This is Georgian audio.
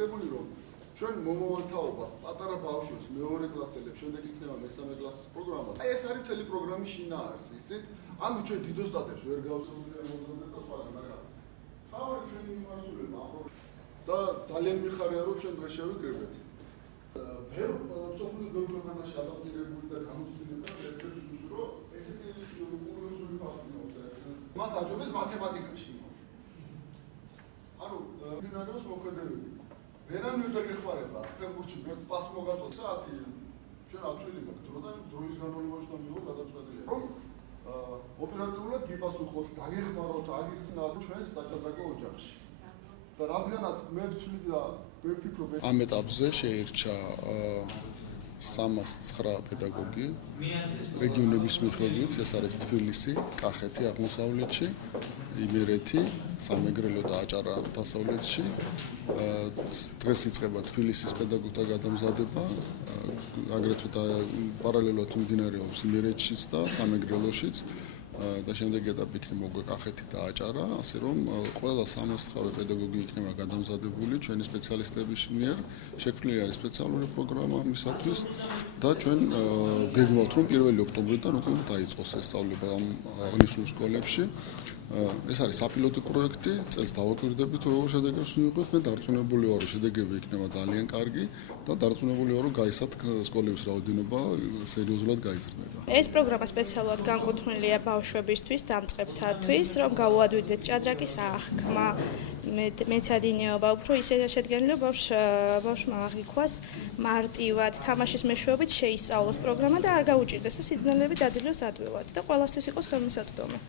გაკეთებული, რომ ჩვენ მომავალთაობას პატარა ბავშვებს, მეორე კლასელებს, შემდეგ იქნება მესამე კლასის პროგრამა. აი ეს არის მთელი პროგრამის შინაარსი, იცით? ანუ ჩვენ დიდოსტატებს ვერ გავზრდია მოგზაურობა და სხვა, მაგრამ თავი ჩვენი მიმართულება და ძალიან მიხარია, რომ ჩვენ დღეს შევიკრიბეთ. ბევრ სოფლის ბევრ ქვეყანაში ადაპტირებული და გამოცდილება ერთ-ერთი სულ რომ ესეთი კურიოზული ფაქტი მოხდა. მათ აჯობეს მათემატიკაში. ანუ დინაროს მოქმედებები. ვერან ვერ დაგეხმარება, ფეხბურთში ერთ პას მოგაწოდე საათი. ჩვენ აწვილი გაქვთ, რომ დროის განმავლობაში და მიიღო გადაწყვეტილება. რომ ოპერატიულად გიპასუხოთ, დაგეხმაროთ, აგიხსნათ ჩვენს საჭადრაკო ოჯახში. და რადგანაც მე ვცვლი და მე ვფიქრობ ამ ეტაპზე შეირჩა 309 პედაგოგი რეგიონების მიხედვით, ეს არის თბილისი, კახეთი აღმოსავლეთში, იმერეთი, სამეგრელო და აჭარა დასავლეთში. დღეს იწყება თბილისის პედაგოგთა გადამზადება, აგრეთვე პარალელურად მიმდინარეობს იმერეთშიც და სამეგრელოშიც. და შემდეგ ეტაპი იქნება უკვე კახეთი და აჭარა, ასე რომ ყველა 309 პედაგოგი იქნება გადამზადებული ჩვენი სპეციალისტების მიერ. შექმნილი არის სპეციალური პროგრამა ამისათვის და ჩვენ გეგმავთ, რომ 1 ოქტომბრიდან უკვე დაიწყოს ეს სწავლება ამ აღნიშნულ სკოლებში. ეს არის საპილოტო პროექტი, წელს დავაკვირდებით, როგორ შედეგებს მივიღოთ. მე დარწმუნებული ვარ, რომ შედეგები იქნება ძალიან კარგი და დარწმუნებული ვარ, რომ გაისად სკოლების რაოდენობა სერიოზულად გაიზრდება. ეს პროგრამა სპეციალურად განკუთვნილია ბავშვებისთვის, დამწყებთათვის, რომ გაუადვიდეთ ჭადრაკის აღქმა, მეცადინეობა, უფრო ისე შედგენილი, რომ ბავშვმა აღიქვას მარტივად, თამაშის მეშვეობით შეისწავლოს პროგრამა და არ გაუჭირდეს და სიძნელეები დაძლიოს ადვილად და ყველასთვის იყოს ხელმისაწვდომი.